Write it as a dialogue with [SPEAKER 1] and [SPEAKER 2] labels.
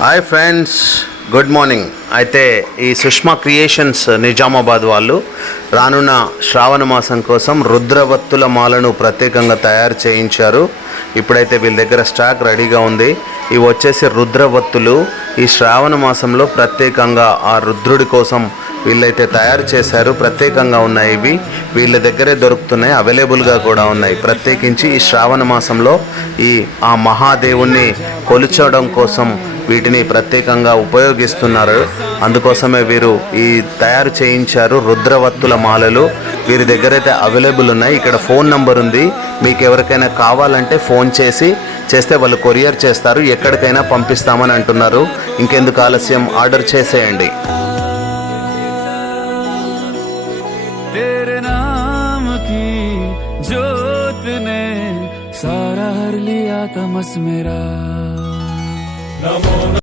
[SPEAKER 1] Hi friends good morning అయితే ఈ Sushma creations Nizamabad వాళ్ళు రానున్న శ్రావణ మాసం కోసం రుద్రవత్తుల మాలను ప్రత్యేకంగా తయారు చేయించారు. ఇప్పుడైతే వీళ్ళ దగ్గర స్టాక్ రెడీగా ఉంది. ఇవి వచ్చేసి రుద్రవత్తులు. ఈ శ్రావణ మాసంలో ప్రత్యేకంగా ఆ రుద్రుడి కోసం వీళ్ళైతే తయారు చేశారు. ప్రత్యేకంగా ఉన్నాయి ఇవి. వీళ్ళ దగ్గరే దొరుకుతున్నాయి. అవైలబుల్గా కూడా ఉన్నాయి. ప్రత్యేకించి ఈ శ్రావణ మాసంలో ఈ ఆ మహాదేవుణ్ణి కొలుచడం కోసం వీటిని ప్రత్యేకంగా ఉపయోగిస్తున్నారు అందుకోసమే వీరు ఈ తయారు చేయించారు రుద్రవత్తుల మాలలు వీరి దగ్గర అయితే అవైలబుల్ ఉన్నాయి ఇక్కడ ఫోన్ నంబర్ ఉంది మీకు ఎవరికైనా కావాలంటే ఫోన్ చేసి చేస్తే వాళ్ళు కొరియర్ చేస్తారు ఎక్కడికైనా పంపిస్తామని అంటున్నారు ఇంకెందుకు ఆలస్యం ఆర్డర్ చేసేయండి
[SPEAKER 2] तेरे नाम की जोत ने सारा हर लिया तमस मेरा No more.